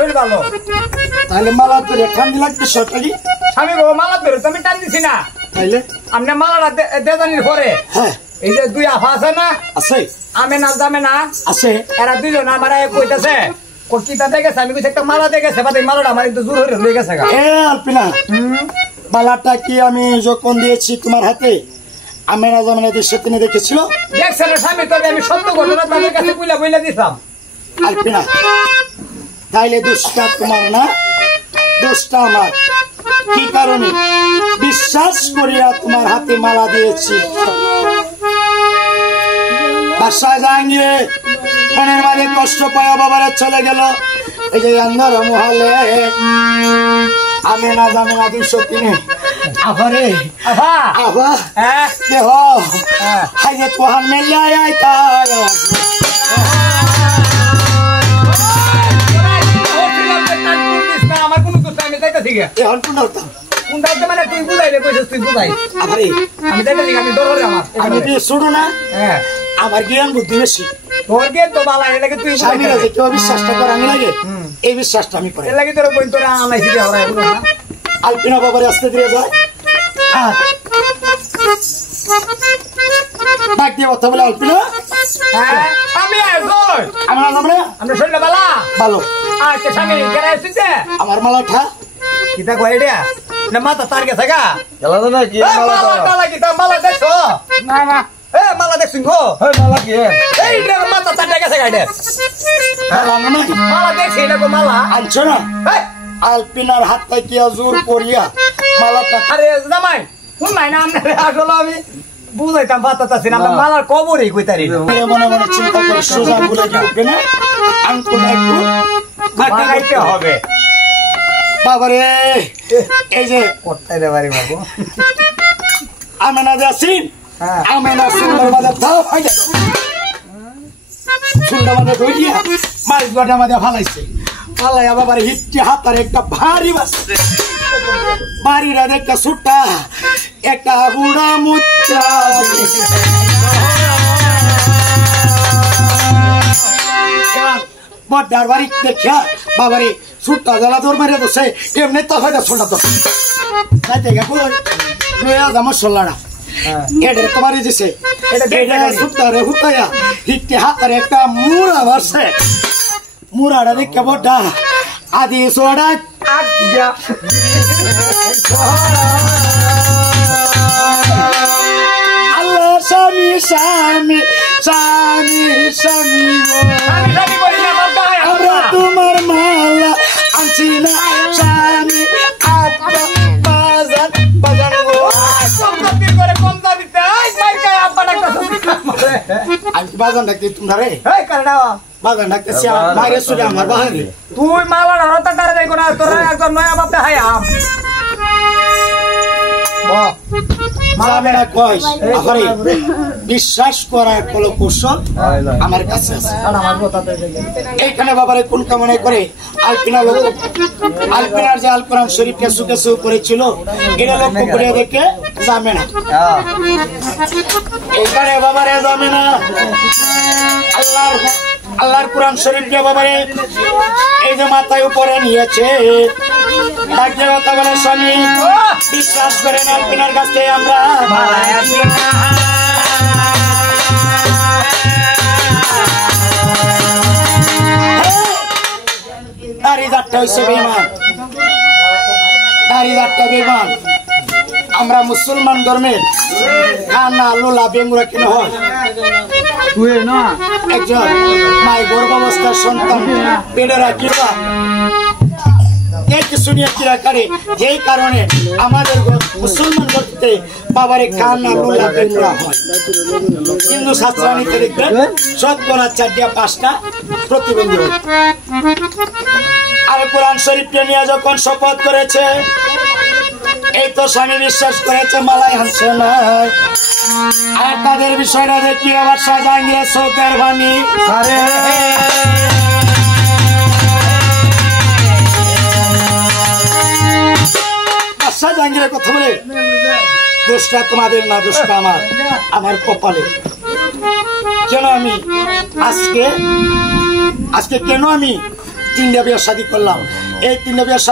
শরীর ভালো। তাহলে মালা তোর ঠান্ডি লাগবে সরকারি স্বামী গো মালা ধরে তুমি টান দিছি না তাইলে আপনি মালাটা দেদানির পরে হ্যাঁ এই যে দুই আফা আছে না আছে আমি না জামে না আছে এরা দুইজন আমার কইতাছে কিতা দেখেছে আমি কইছি একটা মালা দেখেছে বাদে মালাটা আমার একটু জোর হয়ে লয়ে গেছে গা এ আলপিনা মালাটা কি আমি যখন দিয়েছি তোমার হাতে আমি না জানি না সেদিনে দেখেছিল দেখছেন স্বামী তবে আমি সত্য ঘটনা তাদের কাছে বইলা দিতাম আলপিনা তাইলে দোষটা তোমার না দোষটা আমার কি কারণে বিশ্বাস করিয়া তোমার হাতে মালা দিয়েছি বাসায় যায়নি মনের মাঝে কষ্ট পাওয়া বাবারা চলে গেল এই যে আন্ধার মহলে আমি না জানি না 203 আভারে আভা আভা হ্যাঁ দেহ হাই যে তোহার মেলে আয় তাই আমার কোনো দোষ নাই, আমি যাইতাছি গে। এখন কোন হতাম কোন দায়িত্ব মানে তুই বুঝাইলে কইছিস তুই বুঝাই আভারে আমি যাইতাছি গে, আমি ডর করে আমার আমি দিয়ে শুনো না হ্যাঁ আমার জ্ঞান বুদ্ধি বেশি তোর গে তো বালা এর লাগে তুই স্বামীরা যে কেউ বিশ্বাসটা করে আমি লাগে এই বিশ্বাসটা আমি করি এর লাগে তোর বই তোরা আনাইছি গে ওরা এগুলো না আলপিনা বাবারে আসতে দিয়ে যায় আর ডাক দিয়ে কথা বলে আলপিনা হ্যাঁ আমি আসই আমার আমরা আমরা শরীর বালা ভালো আচ্ছা স্বামী কেন আসছিস আমার মালাটা কিতা কই এটা না মাথা তার গেছে গা খেলা তো না কি মালাটা লাগি তা মালা দেখছো না না এ মালা দেখছিস গো হয় মালা কি এই রে মাথা তার গেছে গাইডে মালা দেখছি এটা গো মালা আনছো না এই আলপিনার হাত থেকে জোর করিয়া মালাটা আরে জামাই শুন নাই না আমরা আসলে আমি বুঝাইতাম পাতাতাছি না আমরা মালার কবরই কইতারি মনে মনে মনে চিন্তা করে সোজা বলে কি উঠবে না আঙ্কুল একটু মাগাইতে হবে বাবারে এই যে কোথায় রে বাড়ি বাবু আমেনা যাসিন হ্যাঁ আমেনা সুন্দর বাজার দাও ভাই সুন্দর বাজার ধরিয়া মাছ বাটা মাঝে ফালাইছে ফালাই আবার হিটটি হাতার একটা ভারী বাসছে বাড়ির একটা সুটা একটা বুড়া মুচ্চা বড়ার বাড়ি দেখিয়া বাবারে সুটটা জ্বালা দৌড় মারিয়া দোষে এমনি তো হয়তো ছোটা তো যাইতে গা কই লইয়া যা মশলাটা এটা তোমার দিছে এটা সুটটা রে হুতায়া হিটটি হাতার একটা মুড়া বাসছে মুড়াটা দেখে বড়া আদি সোডা আজ্ঞা আল্লাহ স্বামী স্বামী স্বামী স্বামী আমি সবই বলি না বাবা আমরা তোমার মালা আনছি না স্বামী আব্বা বাজার বাজার গো সম্পত্তি করে কমতা দিতে এই মাইকা আব্বা ডাক্তার আমি বাজার ডাকতে তোমরা রে এই কারণা বাজার ডাকতে বাইরে শুনে আমার বাহারে তুই মালার হরতা ডারে যাইগো না তোরা একজন নয়া বাপে হাই আম মালামেরা কইস আরে বিশ্বাস করার কোন কৌশল আমার কাছে আছে আমার কথাতে এইখানে বাবারে কোন কামনা করে আলপিনা লোক আলপিনার যে আল কোরআন শরীফ কেসু কেসু করেছিল এটা লক্ষ্য করে দেখে যাবে না এইখানে বাবারে যাবে না আল্লাহর কোরআন শরীফ দিয়ে বাবারে এই যে মাথায় উপরে নিয়েছে ডাকে কথা বলে স্বামী বিশ্বাস করেন আলপিনার কাছ থেকে আমরা দাড়ি দাঁতটা হচ্ছে বেমান দাড়ি দাঁতটা বেমান আমরা মুসলমান ধর্মের কান্না লোলা বেঙ্গুরা কিনে হয় তুই না একজন মাই গর্ভাবস্থার সন্তান পেটে রাখিবা কিছু নিয়ে কিরা করে যেই কারণে আমাদের মুসলমান ধর্মে বাবারে কান্না লোলা বেঙ্গুরা হয় হিন্দু শাস্ত্রানীতে দেখবেন শতকরা 4-5টা প্রতিবন্ধী হয় আর কোরআন শরীফকে নিয়ে যখন শপথ করেছে এই তো স্বামী বিশ্বাস করেছে মালাই আনছে না আর তাদের বিষয়টা দেখি আবার সাজাঙ্গিয়া চৌকের বাণী সাজাঙ্গিরের কথা বলে দোষটা তোমাদের না দোষটা আমার কপালে কেন আমি আজকে কেন আমি তিনটা বিয়ের শাদী করলাম এই তিনটা বিয়ের